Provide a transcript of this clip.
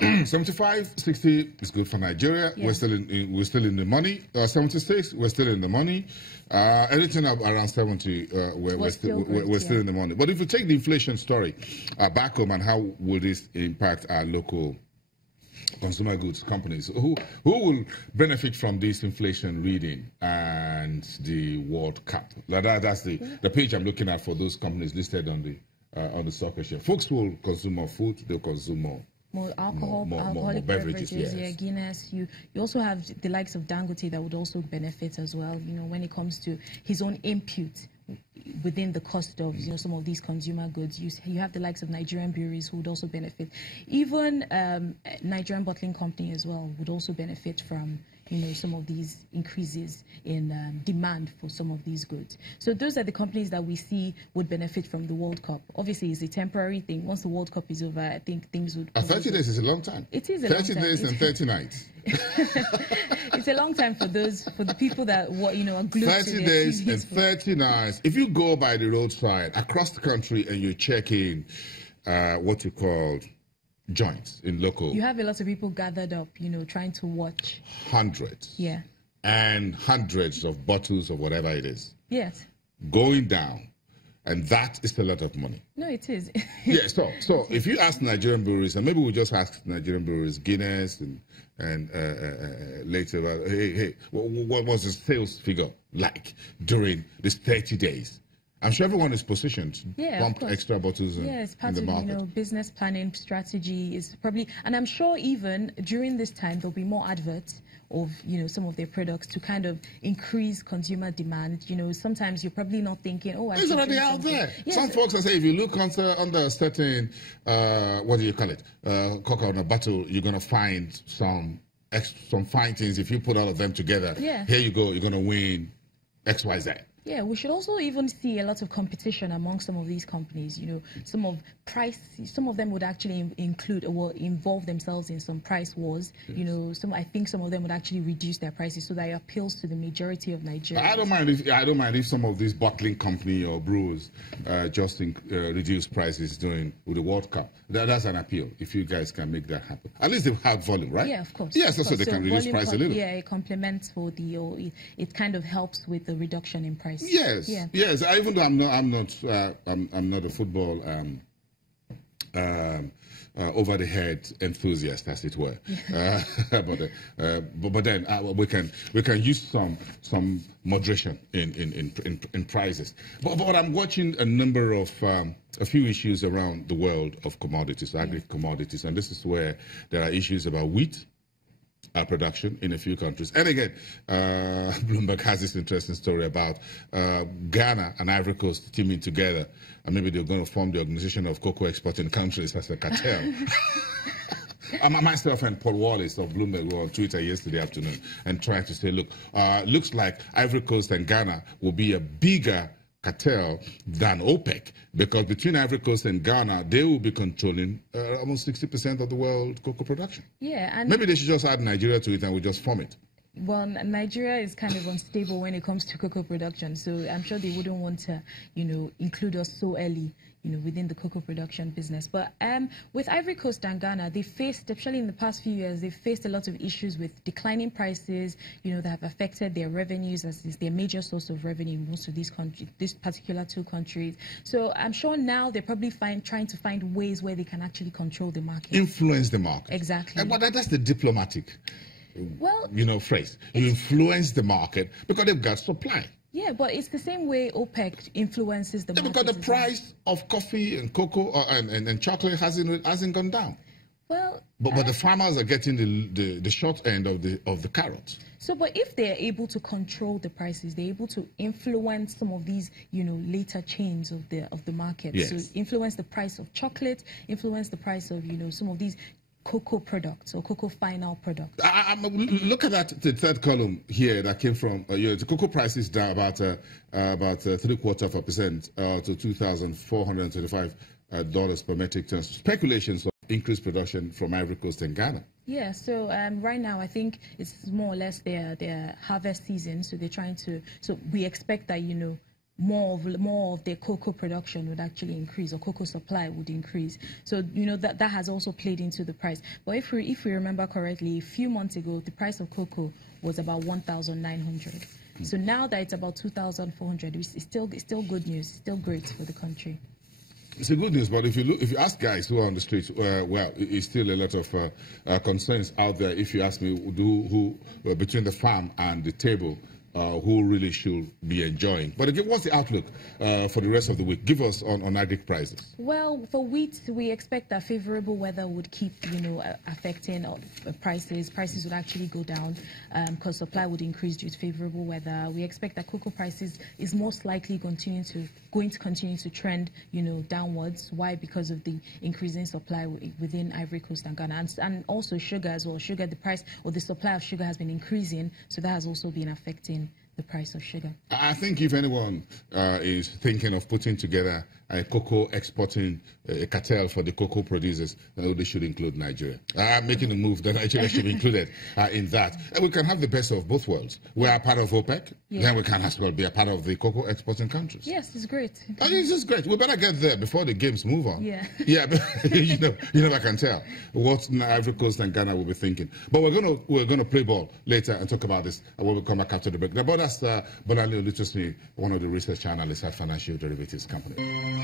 75, 60 is good for Nigeria. Yeah. We're still in the money. 76, we're still in the money. Anything around 70, we're still in the money. But if you take the inflation story back home, and how will this impact our local consumer goods companies? Who will benefit from this inflation reading and the World Cup? That's the page I'm looking at for those companies listed on the stock exchange. Folks will consume more food. They'll consume more alcohol, alcoholic beverages, yes. Yeah, Guinness. You also have the likes of Dangote that would also benefit as well. You know, when it comes to his own input within the cost of some of these consumer goods, you have the likes of Nigerian breweries who would also benefit. Even Nigerian bottling company as well would also benefit from some of these increases in demand for some of these goods. So those are the companies that we see would benefit from the World Cup. Obviously, it's a temporary thing. Once the World Cup is over, I think things would... 30 days is a long time. It is a long time. 30 days and 30 nights. It's a long time for the people that are glued 30 to days and 30 nights. If you go by the roadside across the country and you check in what you call joints in local, you have a lot of people gathered up, trying to watch. Hundreds. Yeah. And hundreds of bottles of whatever it is. Yes. Going down. And that is a lot of money. No, it is. Yeah, so if you ask Nigerian breweries, and maybe we'll just ask Nigerian breweries, Guinness, and later, hey, what was the sales figure like during these 30 days? I'm sure everyone is positioned to pump extra bottles in it's part the market. of business planning strategy is probably, and I'm sure even during this time there'll be more adverts of some of their products to kind of increase consumer demand. Sometimes you're probably not thinking, it's already out there. Yes. Some folks are saying if you look under a certain what do you call it, cocoa on a bottle, you're gonna find some fine things. If you put all of them together, here you go, you're gonna win XYZ. Yeah, we should also even see a lot of competition among some of these companies. Some of them would actually include or involve themselves in some price wars. Yes. I think some of them would actually reduce their prices so that it appeals to the majority of Nigerians. I don't mind if some of these bottling company or brewers just reduce prices with the World Cup. That's an appeal. If you guys can make that happen, at least they have volume, right? Yeah, of course. Yes, so they can reduce price a little. Yeah, it complements it kind of helps with the reduction in price. Yes, yes. Even though I'm not a football over the head enthusiast, as it were. But then we can use some moderation in prices. But I'm watching a number of a few issues around the world of commodities, agri-commodities, and this is where there are issues about wheat. Production in a few countries. And again, Bloomberg has this interesting story about Ghana and Ivory Coast teaming together, and maybe they're going to form the Organization of Cocoa Exporting Countries as a cartel. Myself and Paul Wallace of Bloomberg were on Twitter yesterday afternoon and trying to say, look, looks like Ivory Coast and Ghana will be a bigger cartel than OPEC, because between Ivory Coast and Ghana, they will be controlling almost 60% of the world cocoa production. Yeah, and maybe they should just add Nigeria to it and we just form it. Well, Nigeria is kind of unstable when it comes to cocoa production, so I'm sure they wouldn't want to, include us so early, within the cocoa production business. But with Ivory Coast and Ghana, they faced, especially in the past few years, they faced a lot of issues with declining prices, that have affected their revenues, as is their major source of revenue in most of these countries, these particular two countries. So I'm sure now they're probably trying to find ways where they can actually control the market. Influence the market. Exactly. But that's the diplomatic phrase. You influence the market because they've got supply. Yeah, but it's the same way OPEC influences the market. Because the price of coffee and cocoa and chocolate hasn't gone down. Well, but the farmers are getting the short end of the carrot. So, but if they're able to control the prices, they're able to influence some of these, later chains of the market. Yes. So, influence the price of chocolate, influence the price of, some of these cocoa products or cocoa final products. Look at that, the third column here that came from the cocoa prices down about 0.75% to $2,425 per metric ton. Speculations of increased production from Ivory Coast and Ghana. Yeah, so right now I think it's more or less their harvest season, so they're trying to. So we expect that more of their cocoa production would actually increase, or cocoa supply would increase. So that has also played into the price. But if we remember correctly, a few months ago, the price of cocoa was about 1,900. So now that it's about 2,400, it's still good news. It's still great for the country. It's a good news, but if you ask guys who are on the streets, well, it's still a lot of concerns out there. If you ask me, who between the farm and the table, who really should be enjoying. But again, what's the outlook for the rest of the week? Give us on agri prices. Well, for wheat, we expect that favorable weather would keep, affecting prices. Prices would actually go down because supply would increase due to favorable weather. We expect that cocoa prices is most likely going to continue to trend, downwards. Why? Because of the increasing supply within Ivory Coast and Ghana, and also sugar as well. Sugar, the price or the supply of sugar has been increasing, so that has also been affecting the price of sugar. I think if anyone is thinking of putting together a cocoa exporting cartel for the cocoa producers, they should include Nigeria. Making a move that Nigeria should be included in that. And we can have the best of both worlds. We are part of OPEC, then we can as well be a part of the cocoa exporting countries. Yes, it's great. I think it's great. We better get there before the games move on. Yeah. Yeah, but you never can tell what Ivory Coast and Ghana will be thinking. But we're gonna play ball later and talk about this when we come back after the break. But that's Bonali Olutosin, one of the research analysts at Financial Derivatives Company.